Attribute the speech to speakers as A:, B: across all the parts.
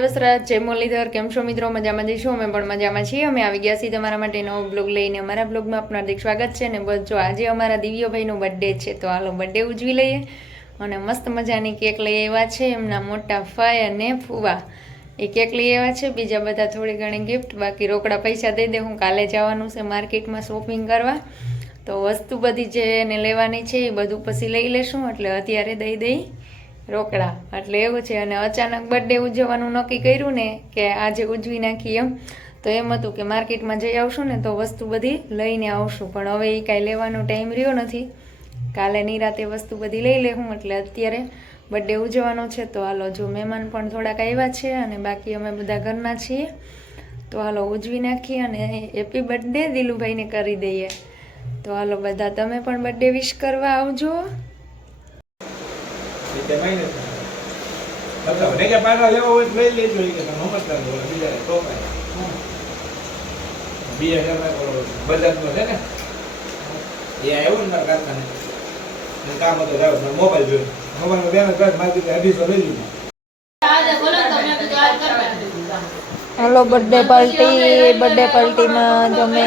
A: વસરાજ, જય મુરલીધર, કેમ છો મિત્રો? મજામાં જઈશું? અમે પણ મજામાં છીએ. અમે આવી ગયા છીએ તમારા માટે નવો બ્લોગ લઈને. અમારા બ્લોગમાં આપનું હાર્દિક સ્વાગત છે અને બસ જો આજે અમારા દિવ્યભાઈનો બર્થડે છે, તો હાલો બર્થડે ઉજવી લઈએ અને મસ્ત મજાની કેક લઈ આવ્યા છે. એમના મોટા ફાય અને ફુવા. એ કેક લઈ આવ્યા છે. બીજા બધા થોડી ઘણી ગિફ્ટ બાકી રોકડા પૈસા દઈ દે. હું કાલે જવાનું છે માર્કેટમાં શોપિંગ કરવા. તો વસ્તુ બધી જે એને લેવાની છે એ બધું પછી લઈ લેશું. એટલે અત્યારે દઈ દઈ. રોકડા. એટલે એવું છે. અને અચાનક બર્થડે ઉજવવાનું નક્કી કર્યું ને કે આજે ઉજવી નાખીએ એમ. તો એમ હતું કે માર્કેટમાં જઈ આવશું ને તો વસ્તુ બધી લઈને આવશું. પણ હવે એ કાંઈ લેવાનો ટાઈમ રહ્યો નથી. કાલે નિરાતે વસ્તુ બધી લઈ લેવું એટલે અત્યારે બર્થડે ઉજવવાનો છે. તો હાલો, જો મહેમાન પણ થોડાક આવ્યા છે અને બાકી અમે બધા ઘરના છીએ. તો હાલો, ઉજવી નાખીએ અને હેપી બર્થડે દિલુભાઈને કરી દઈએ. તો હાલો, બધા તમે પણ બર્થડે વિશ કરવા આવજો.
B: રીતે મહિને મતલબ ને કે પાછા લેવો હોય તો લઈ લેજો કે તમે સમજતા નહીં ઓલા બીજા તો. બે હજારમાં ઓલો બજાજનો છે ને એ આવ્યો ને એને કામ હતું જાવ મોબાઈલ જોયો મોબાઈલમાં બેન જ મારી અઢીસો લઈ લીધું
A: હેલો બર્થડે પાર્ટી બર્થડે પાર્ટીમાં જમે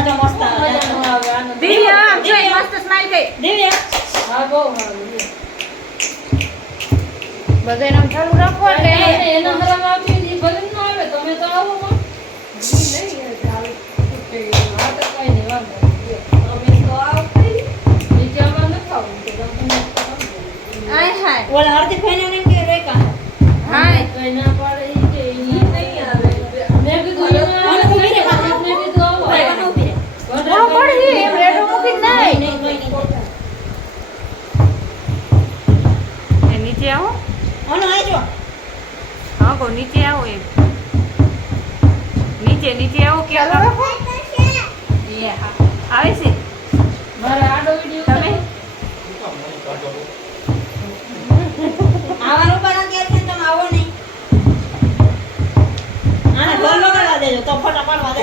C: મસ્ત આવે.
A: બધાને આમ ચાલુ
C: આય હાય. ઓલા હાર્દિક ભાઈ ને એમ કે રે કાં. કઈ ના
A: ઊભી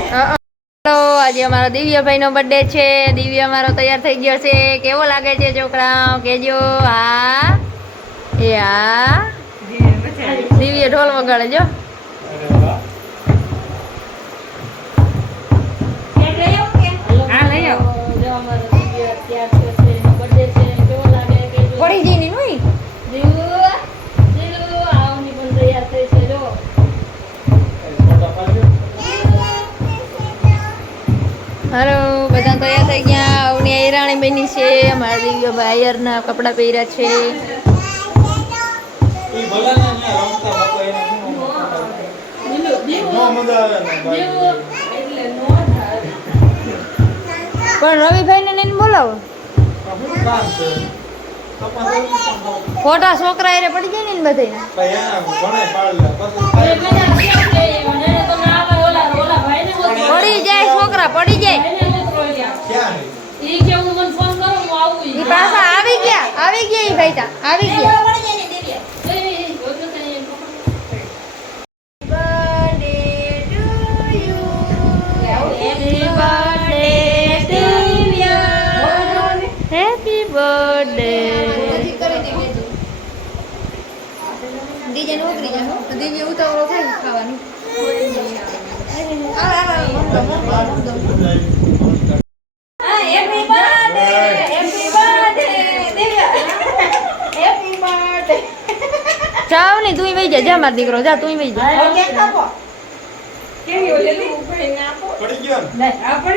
A: આજે અમારો દિવ્યભાઈનો બર્થડે છે. દિવ્ય અમારો તૈયાર થઈ ગયો છે. કેવો લાગે છે છોકરાઓ? કેજો. હા? એ હા? દિવ્ય ઢોલ વગાડે જો છે અમારા દિવ્ય ભાઈયરના કપડાં પહેર્યા છે. પણ રવિભાઈને ને બોલાવો. ફોટા છોકરા એને પડી જાય ને બધે પડી જાય છોકરા પડી જાય
B: ક્યાં હે?
A: ઈ પાછા આવી ગયા આવી આવી ગયા હેપી બર્થડે ડીજે નોકરી જા દિવ્ય ઉતાવળો થાય ખાવાનું જાવ ને તું વઈ જા જા માર દીકરો જા તું વઈ જા
C: હવે કેક કાપો.
B: પડી ગયો ને હવે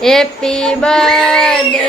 A: હેપી બર્થડે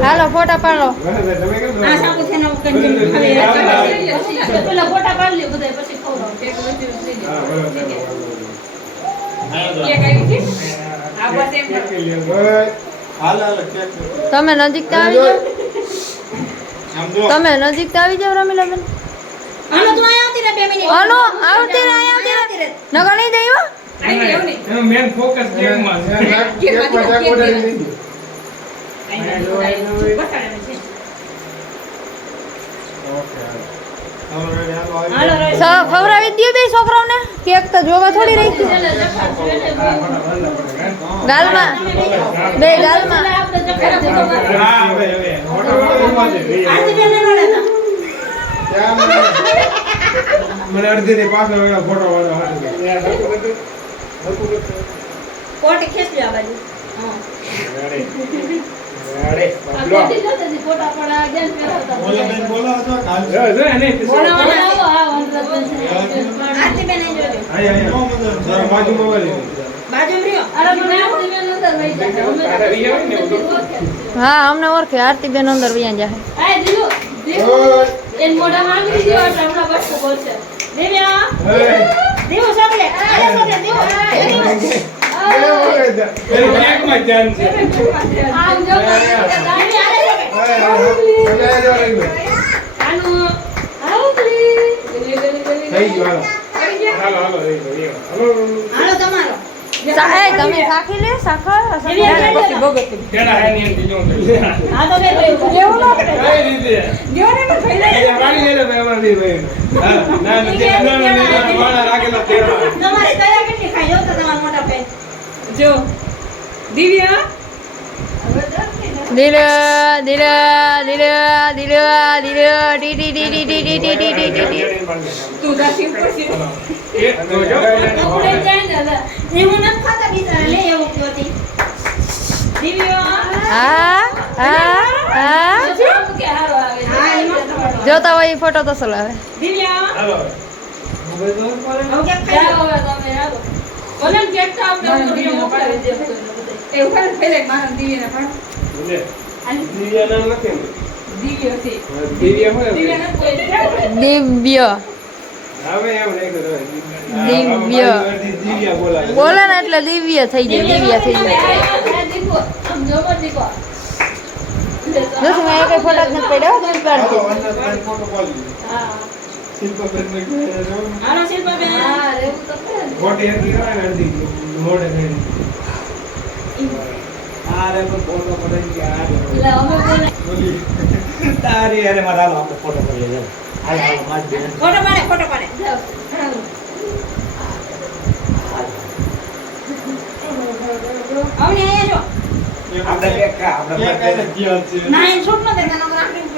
A: હાલો ફોટા પાડો.
B: તમે
A: નજીક તો આવી જાઓ. તમે નજીક તો આવી જાઓ રમીલાબેન.
C: હલો આવતી
A: રે આવતી નગર નહીં
B: દઈવા મેન ફોકસ
A: ગેમમાં ખવડાવી દો બે છોકરાઓને કેક તો જોવા થોડી રહી ગાલમાં બે ગાલમાં
B: મને અડધી ની પાછળ વેળા ફોટો વાળો
C: કોટ ખેંચજો આ બાજુ હા
A: અમને ઓળખે. આરતી બેન અંદર વ્યા
C: દેવ્યા. દેવો સાથે આયા સાથે દેવો.
A: તમે સાખી લે
B: સાખર રાખેલા
C: તમારે તૈયાર કેટલી ખાઈ? લો તમારા મોટા ભાઈ.
D: જો. દિવ્યા.
A: દિલ દિલ દિલ દિલ દિલ ટી ટી ટી ટી ટી ટી ટી ટી ટી ટી.
D: તું દાસી પછી
B: એ તો
D: આપણે જાય ને
C: એ હું નથી ખાતા બીજા. લે એવું કહેતી દિવ્યો
A: હા? હા હા
D: જો આમ કે હારો આવે. છે.
A: જોતા હોય ફોટો તો સલાવે
C: દિવ્યા
B: હાલો.
C: હવે
D: તમે હાલો. ભલે ને
B: જેટ દિવ્ય
A: બોલે ને એટલે દિવ્ય થઈ જાય દિવ્ય થઈ જાય. દસ મેં એક ફોટો નથી પડ્યો? તમે પાડજો
D: શિલ્પાબેન ને કહે
C: હાલો શિલ્પાબેન
D: હા રેવું તો
B: મોટે હતી કરાય અડધી મોડે થઈ આરે પણ ફોટો પડે કે
D: આ અમે બોલી
B: તારી અરે મારા હાલો આપણે ફોટો પડી જાય હાલ હાલ માર દે
C: ફોટો પાડે ફોટો પાડે જાવ આવને જો
B: આપણે કે આપણે
C: ના એ છોડ ન દેતા
E: નમરા આપણે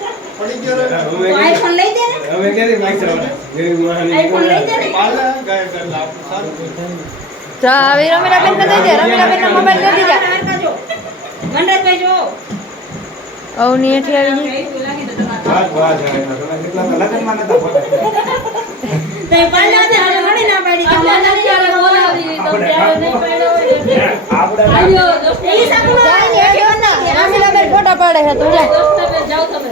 E: પડી ગયો
C: આઈફોન લઈ દે ને
B: હવે કેરી માઈક
C: આઈફોન લઈ દે ને
E: માલા ગાય કર લાવ સારું
A: જા આવી રમીરા બેન કરી દે રમીરા બેન નો મોબાઈલ કરી
C: દે મનરાજ ભાઈ જો
A: અવની એઠી આવી ગઈ
B: વાહ વાહ કેટલા લગન માં નતા ફોટા
C: તે પાલા ને હવે હણી ના પાડી
D: તો
C: પાલા
D: ને ત્યારે બોલાવી તો ત્યારે નહીં પાડ્યો
B: આપણે
D: આયો દોસ્ત
C: એ સામે ના
A: ફોટા પાડે છે તું જા
D: દોસ્ત તમે જાઓ તમે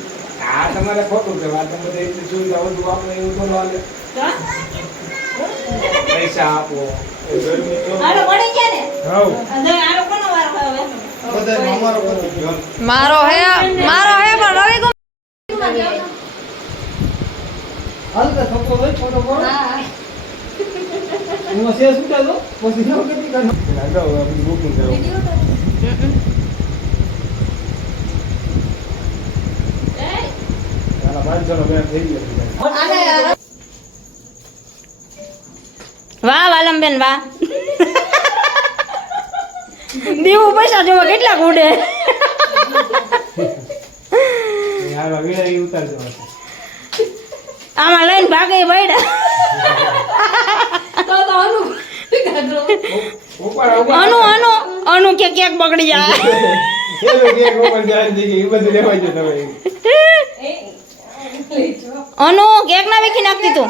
D: આ
E: તમારે
B: ખોટું છે આ તમે એટલી સુવિધા વધુ આપણે એવું થોડું હાલે. પૈસા આપો.
E: તો
A: મારો હે મારો હે પણ રવિ
E: તો થપ્પો હોય ફોટો પાડો. હું છૂટા દો પછી એવું કેટલી કરવાનું? આ જાઓ, આ બધું booking કરાવો. આના 500 નો બેન થઈ ગયો
C: વાહ વાલમબેન વાહ. દીવું પૈસા જોવા કેટલા ઉડે આમાં લઈને ભાગે બૈડા
D: અનુ
C: અનુ અનુ કે ક્યાંક બગડી જાય. અનુ કેક ના વેખી નાખતી તું.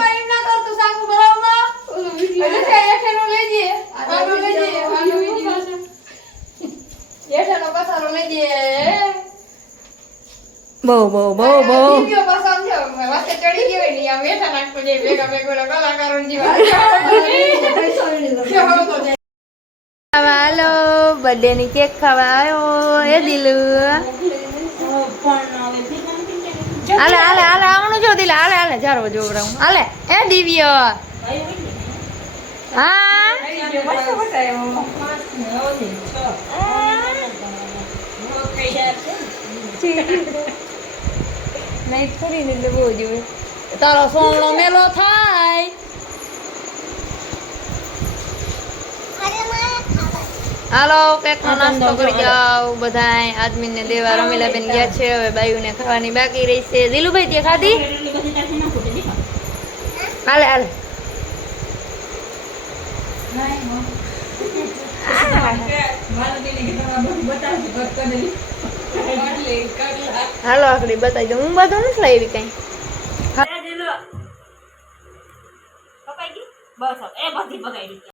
C: બહુ બહુ બહુ બહુ.
A: હાલો બર્થડે ની કેક ખાવા આવ્યો. એ દિલુ. હાલે હાલે હાલે આવણું જો દિલા હાલે હાલે ચારો હું હાલે એ દિવ્ય. હા? નહીં ફરી ને એટલે બહુ જોવે તારો સોનો મેલો થાય. હાલો કેક નો નાસ્તો કરી જાઓ. બધાય આદમી ને દેવા રમીલા બેન ગયા છે. હવે બાયુ ને ખાવાની બાકી રહી છે. દિલુભાઈ તે ખાધી? હાલે હાલે. હાલો, આકડી બતાવી દઉં. હું બધું નથી લાવી કઈ.
C: બસ એ બધી બગાડી